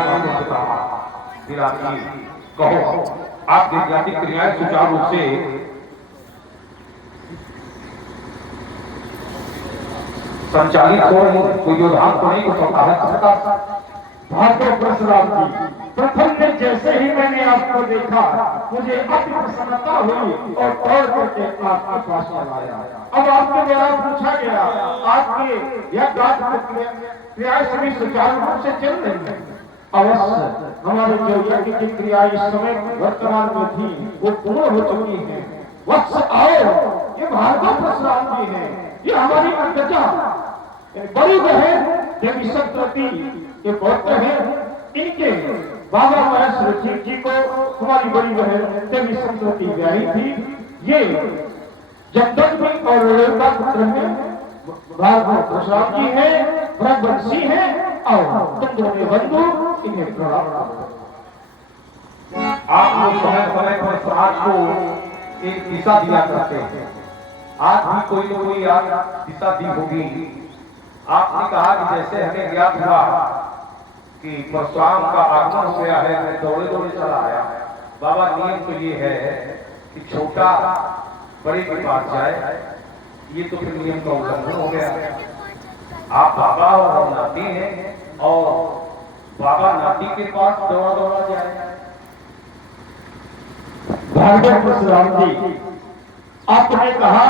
माता पिता विराजी कहो आप दैनिक क्रियाएं सुचारू रूप से संचालित हो कोई योद्धा तो नहीं कुछ होता है भार्गव परशुराम जी, प्रथम में जैसे ही मैंने आपको देखा मुझे अति प्रसन्नता हुई और दौड़ करके आपके पास लाया। अब आपके द्वारा पूछा गया आपके यह क्रियाएं सभी सुचारू रूप से चल रही है। अवश्य हमारे जो यज्ञ की क्रिया इस समय वर्तमान में थी वो पूर्ण हो चुकी है। वत्स आओ, ये भार्गव परशुराम जी है, ये हमारी अंगजा बड़ी बहन देवी सप्तवती के पौत्र हैं। इनके बाबा महेश ऋषि जी को हमारी बड़ी बहन देवी सप्तवती ब्याही थी। ये जमदग्नि और रेणुका पुत्र हैं, भार्गव परशुराम जी हैं, ब्रह्मवंशी हैं और तुम दोनों बंधु इन्हें प्रणाम। आप लोग समय समय पर समाज को एक दिशा दिया करते हैं। आज भी कोई न कोई आज दिशा दी होगी। आपने कहा कि जैसे हमें ज्ञात हुआ कि परशुराम का आगमन हो गया है, मैं दौड़े दौड़े चला आया। बाबा नियम तो ये है कि छोटा बड़े के पास जाए, ये तो फिर नियम का उल्लंघन हो गया। आप बाबा और हम नाती हैं और बाबा नाती के पास दौड़ा दौड़ा जाए। भार्गव परशुराम जी, आपने कहा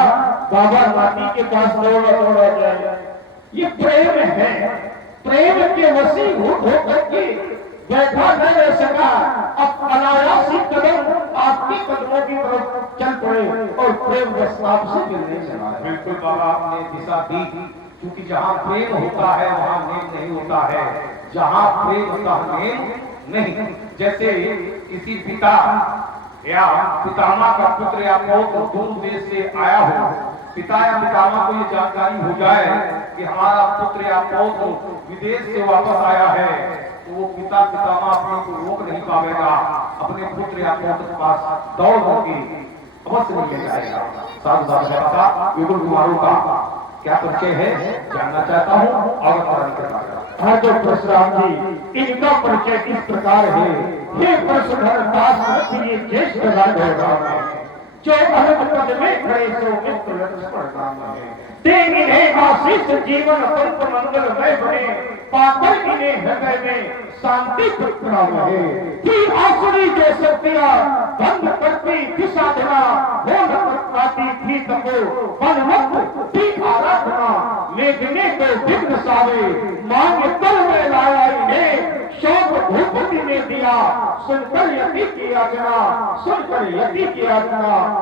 बाबा नाती के पास दौड़ा दौड़ा जाए, ये प्रेम है। प्रेम के वशीभूत होकर के बैठा न रह सका, अब अनायासी कदम आपके कदमों की तरफ चल पड़े और प्रेम बस आपसे मिलने चला। बिल्कुल बाबा, आपने दिशा दी, क्योंकि जहाँ प्रेम होता है वहाँ नेम नहीं होता है। जहाँ प्रेम होता है नेम नहीं। जैसे किसी पिता या पितामह का पुत्र या पौत्र दूर देश से आया हो, पिता या पितामह को ये जानकारी हो जाए कि हमारा पुत्र या पौत्र विदेश से वापस आया है, तो वो पिता पितामह अपने को रोक नहीं पाएगा, अपने पुत्र या पौत्र के पास दौड़ करके अवश्य मिलने जाएगा। साधु साधु विपुल कुमारों का क्या परिचय है जानना चाहता हूँ और भार्गव परशुराम जी, इनका परिचय किस प्रकार है। हे परशुधर दास ये ज्येष्ठ राघव है, जो अनंत पद में खड़े सो मित्र लक्ष्मण नाम है। देंगे आशीष जीवन पंत मंगलमय बने, पाकर इन्हें हृदय में शांति प्रणाम है। कि आसुरी जो शक्तियां बंद करती थी साधना, वो न पाती थी तको बनमत थी आराधना। मेघने को विघ्न सावे मांग तल में लाया इन्हें, शोक भूपति ने दिया सुनकर यति की आज्ञा, सुनकर यति की आज्ञा।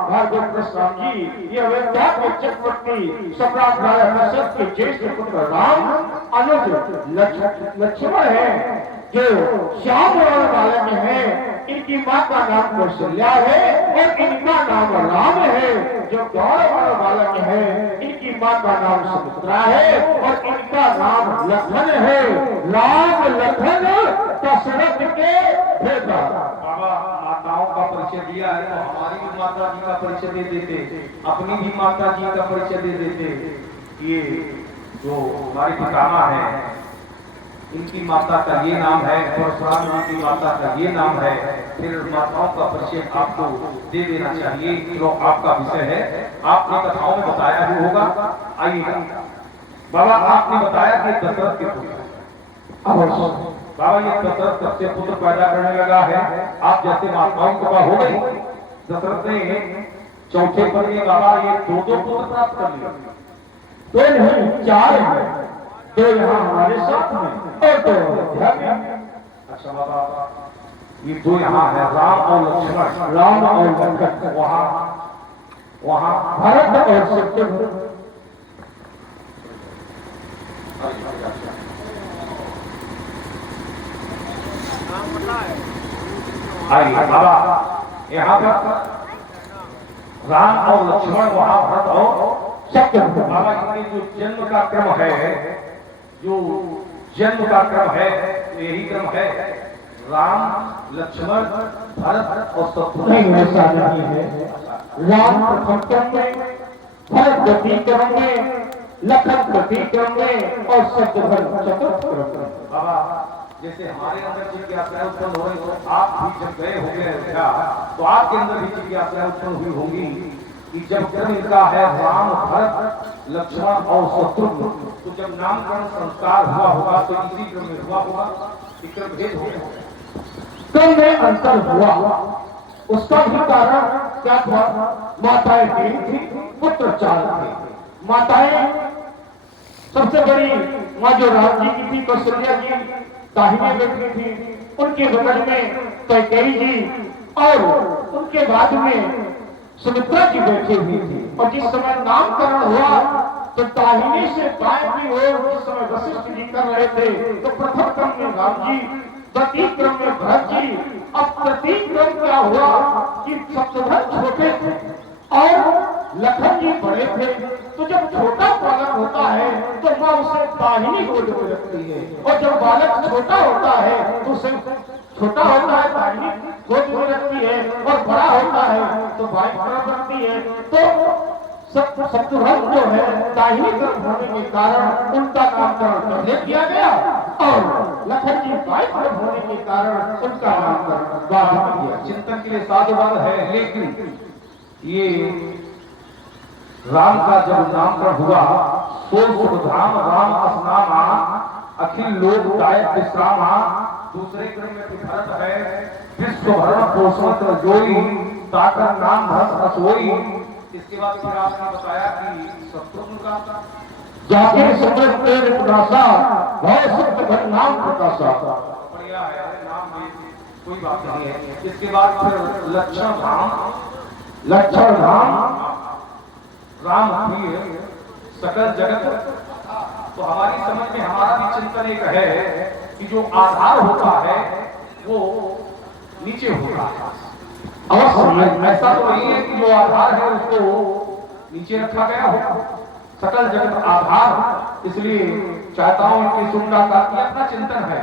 भार्गव परशुराम जी, ये अयोध्या के चक्रवर्ती सम्राट राजा दशरथ के ज्येष्ठ पुत्र राम अनुज लक्ष्मण है, जो श्याम वर्ण बालक है। इनकी माँ का नाम कौशल्या है और इनका नाम राम है, जो गौर वर्ण बालक है। इनकी माँ का नाम सुमित्रा है और इनका नाम लखन है। राम लखन दशरथ के बेटा। बाबा माताओं का परिचय दिया है, तो हमारी भी माता जी का परिचय दे देते, अपनी भी माता जी का परिचय दे देते। ये जो हमारी पितामह है, इनकी माता का ये नाम है, परशुराम जी की माता का ये नाम है। फिर माताओं का परिचय आपको दे देना चाहिए, जो आपका विषय है। आपने कथाओं में बताया भी होगा। आइएगा बाबा, आपने बताया कि दशरथ के पुत्र। बाबा, ये दशरथ कब से पुत्र पैदा करने लगा है? आप जैसे माताओं की कृपा हो गई, दशरथ ने चौथे पद में बाबा ये दो पुत्र प्राप्त कर लिए। दो नहीं, चार है, दो यहाँ हमारे साथ में और दो अयोध्या में। अच्छा बाबा, ये दो यहाँ है, राम और लक्ष्मण। राम और लक्ष्मण वहाँ भरत और शत्रुघ्न। आइए बाबा, यहाँ पर राम और लक्ष्मण, वहाँ भरत और शत्रुघ्न। बाबा, इनके जो जन्म का क्रम है, जो जन्म का क्रम है, यही क्रम है, राम लक्ष्मण भरत और शत्रुघ्न। नहीं, ऐसा नहीं है। राम प्रथम क्रम में, भरत द्वितीय क्रम में, लखन तृतीय क्रम में और शत्रुघ्न चतुर्थ क्रम में। बाबा, जैसे हमारे अंदर जिज्ञासाएं उत्पन्न हो रही, तो आप भी जब गए होंगे अयोध्या तो आपके अंदर भी जिज्ञासाएं उत्पन्न हुई होंगी कि जब जन्म इनका है राम भरत लक्ष्मण और शत्रुघ्न, तो जब नामकरण संस्कार हुआ होगा तो इसी क्रम में हुआ होगा, क्रम भेद हो गया, क्रम में अंतर हुआ। उसका भी कारण क्या था? माताएं तीन थी, पुत्र चार थे। माताएं सबसे बड़ी माँ जो राम जी की थी, कौशल्या जी दाहिने बैठी थी, उनके बगल में कैकेयी जी और उनके बाद में सुमित्रा जी बैठी हुई थी। और जिस समय नामकरण हुआ तो दाहिने से बाएं की ओर जिस समय वशिष्ठ जी कर रहे थे, तो प्रथम क्रम में राम जी, द्वितीय क्रम में भरत जी, अब तृतीय क्रम क्या हुआ कि शत्रुघ्न छोटे थे और लखन जी बड़े थे। तो जब छोटा बालक होता है तो माँ उसे दाहिनी गोद में रखती है, और जब बालक छोटा होता है तो उसे छोटा होता है दाहिनी गोद में रखती है, और बड़ा होता है तो बाईं तरफ रखती है। तो शत्रुघ्न जो है दाहिनी तरफ होने के कारण उनका नामकरण पहले किया गया, और लखन जी बाईं तरफ होने के कारण उनका नामकरण बाद में किया। चिंतन के लिए साधुवाद है, लेकिन ये राम का जब नामकरण हुआ, सो सुखधाम राम असनामा अखिल लोक दायक विश्रामा, दूसरे क्रम में भरत है, विश्व भरण पोषण जोई ताकर नाम धस असोई। इसके बाद फिर आपने बताया कि शत्रुघ्न का जाके समृद्ध प्रेम प्रकाशा बहुत सुख नाम प्रकाशा। बढ़िया है, नाम में कोई बात नहीं है। इसके बाद फिर लक्ष्मण राम, लक्ष्मण राम, राम प्रिय सकल जगत। तो हमारी समझ में हमारा भी चिंतन एक है कि जो आधार होता है वो नीचे होता है। अवश्य ऐसा तो नहीं है कि जो आधार है उसको नीचे रखा गया हो, सकल जगत आधार। इसलिए चाहता हूं इनकी सुंदरता की अपना चिंतन है,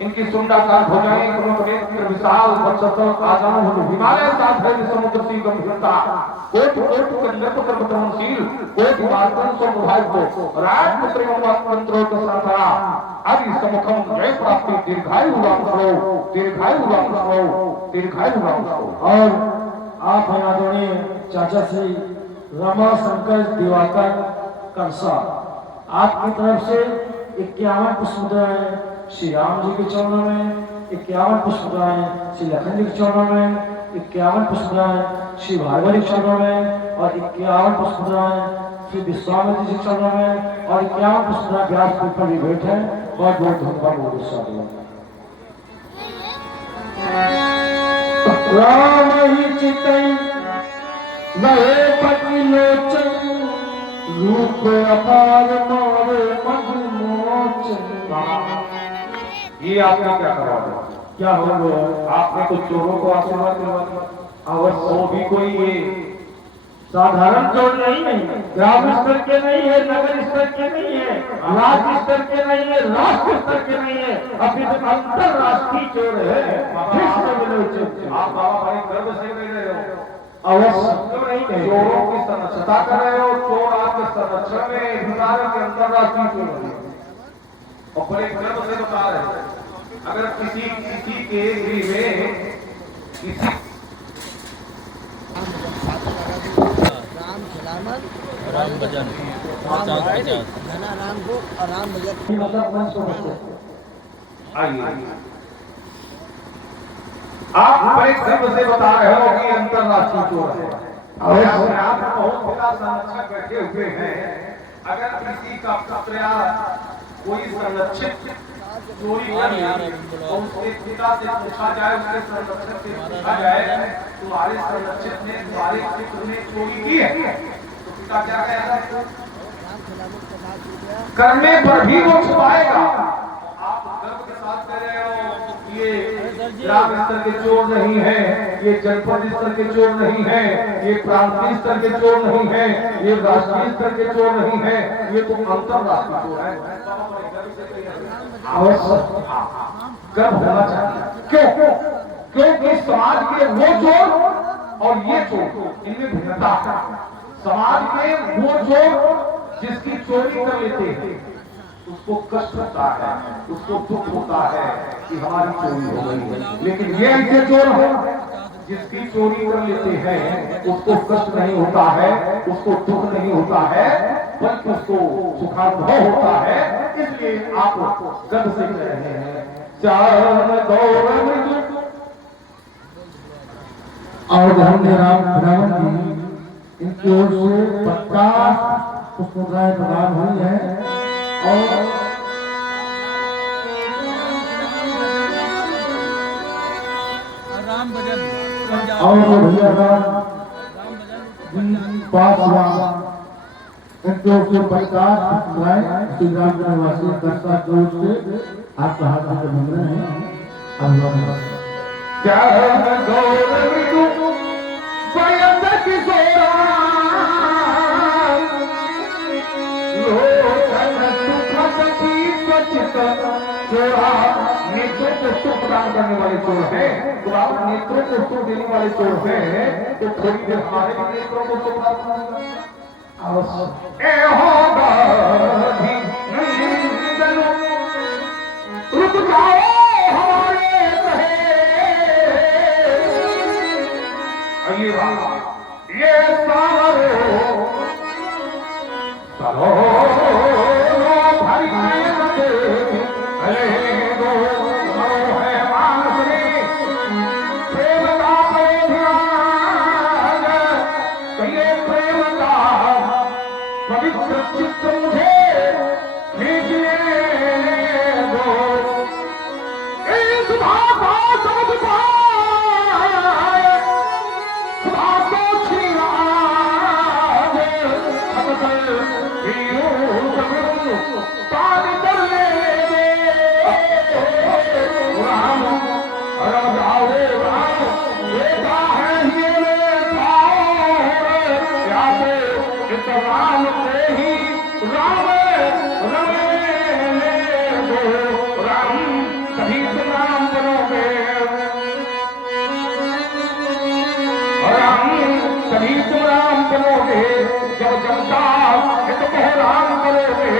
इनकी सुंदरता हो जाए, विशाल हिमालय साथ है समुद्र सी गंभीरता, कोटि कोटि कंदर्प कर्मशील, कोटि वार्तन सो मुभाई को राज पुत्र मंत्रों का संतरा आदि समुखम जय प्राप्ति दीर्घायु राम करो, दीर्घायु राम करो, दीर्घायु राम करो। और आप हैं आदरणीय चाचा श्री रमा शंकर दिवाकर कंसा, आपकी तरफ से 51 पुष्पमुद्राएं श्री राम जी के चरणों में, 51 पुष्पमुद्राएं श्री लखन जी के चरणों में, 51 पुष्पमुद्राएं श्री भागवत के चरणों में, और 51 पुष्पमुद्राएं श्री विश्वामित्र जी के चरणों में, और 51 पुष्पमुद्राएं व्यासपीठ पर भी बैठे हैं। बहुत बहुत धन्यवाद। राम ही चितई महेपति लोचन, रूप अपार मारे मधुमोचन। ये आपने क्या करा दिया? क्या हो गया? आपने तो चोरों को आशीर्वाद दिलवा दिया। अवश्य वो भी कोई ये साधारण चोर नहीं है, ग्राम स्तर के नहीं है, नगर स्तर के नहीं है, राज्य स्तर के नहीं है, राष्ट्र स्तर के नहीं है, अभी तो अंतरराष्ट्रीय चोर है। आप बाबा भाई गर्व से कह रहे हो? अवश्य तो नहीं है। चोरों की संरक्षता कर रहे हो, चोर आपके संरक्षण में भिखारी के अंतरराष्ट्रीय चोर है, और बड़े गर्व से बता रहे हो। अगर किसी के गृह में किसी राम भजन, घना राम को और राम भजन। आइए, आप बड़े गर्व से बता रहे हो कि अंतरराष्ट्रीय चोर है, और आप बहुत बड़ा संरक्षक बैठे हुए हैं। अगर किसी का पुत्र या कोई संरक्षित चोरी कर तो उसके पिता से पूछा जाए, उसके संरक्षक से पूछा जाए, तुम्हारे संरक्षित ने, तुम्हारे पुत्र ने चोरी की है, तो पिता क्या कहेगा? करने पर भी वो छुपाएगा। आप गर्व के साथ कह रहे हो ये ग्राम स्तर के चोर नहीं है, ये जनपद स्तर के चोर नहीं है, ये प्रांतीय स्तर के चोर नहीं है, ये राष्ट्रीय स्तर के चोर नहीं है, ये तो अंतरराष्ट्रीय चोर है। गर्व होना चाहिए। क्यों? क्योंकि समाज के वो चोर और ये चोर, इनमें भिन्नता है। समाज के वो चोर जिसकी चोरी कर लेते हैं, उसको कष्ट होता है, उसको दुख होता है कि हमारी चोरी हो गई। लेकिन ये ऐसे चोर है जिसकी चोरी कर लेते हैं उसको कष्ट नहीं होता है, उसको दुख नहीं होता है, बल्कि उसको सुखानुभव होता है। इसलिए आप गर्व से कह रहे हैं चारण गौरव और धन्य रावण जी इनकी ओर से 50 पुष्पोत्सव प्रदान हुई है और राम भजन भैया पांचवा इनकी ओर से 50 पुष्पोत्सव श्री राम के निवासी दर्शा की ओर से आपका हाथ में मिल रहे हैं। चारण गौरव बयस किशोरा लोकन सुख सखी स्वच्छता चोरा। नेत्रों को सुख प्रदान करने वाले चोर हैं, तो आप नेत्रों को सुख देने वाले चोर हैं, तो थोड़ी देर हमारे भी नेत्रों को सुख रुक जाओ हमारे ये सारो सारो भारी नदे अरे दो है मानसरे प्रेम का ध्यान तो ये प्रेम का पवित्र चित्त मुझे खींचने दो। इस भाषा समझ पाए राम से ही राम राम सभी तुम राम बनोगे, राम सभी तुम राम बनोगे, जब जनता हित कह राम करोगे,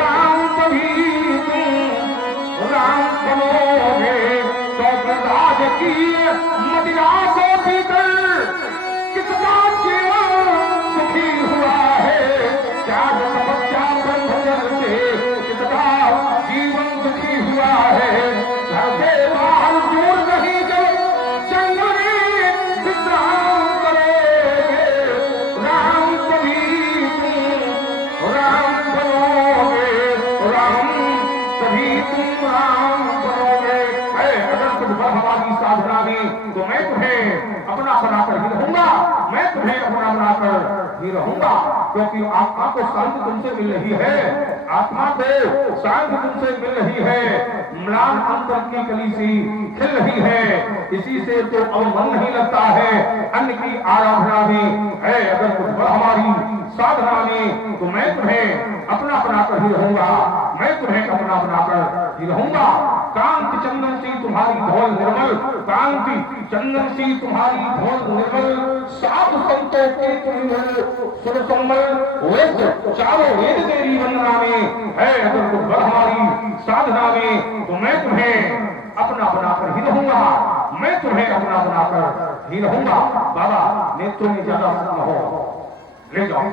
राम सभी तुम राम बनोगे। तो राज की मदिरा को पीकर कितना जीवन सुखी हुआ है, त्याग तपस्या ब्रह्मचर्य से कितना जीवन सुखी हुआ है। घर से बाहर दूर नहीं जब जंगली विश्राम करोगे, राम सभी तुम राम बनोगे, राम सभी तुम राम बनोगे। अगर तुम हमारी साधना में तो मैं तुम्हें अपना बनाकर ही रहूंगा, मैं तुम्हें अपना बनाकर ही रहूंगा, क्योंकि आत्मा को शांति तुमसे मिल रही है, आत्मा को शांति तुमसे मिल रही है, म्लान अंतर की कली सी खिल रही है, इसी से तो अब मन नहीं लगता है अन्न की आराधना में है। अगर कुछ हमारी साधना में तो मैं तुम्हें अपना बनाकर ही रहूंगा, मैं तुम्हें अपना बनाकर ही रहूंगा। कांति चंदन सी तुम्हारी धौल निर्मल, कांति चंदन सी तुम्हारी धौल निर्मल, साधु संतों के तुम हो सुर संबल वेद, चारों वेद तेरी वंदना में है। अगर तुम हमारी साधना में तो मैं तुम्हें अपना बनाकर ही रहूंगा, मैं तुम्हें अपना बनाकर ही रहूंगा। बाबा नेत्रों में ज्यादा हो ले जाओ।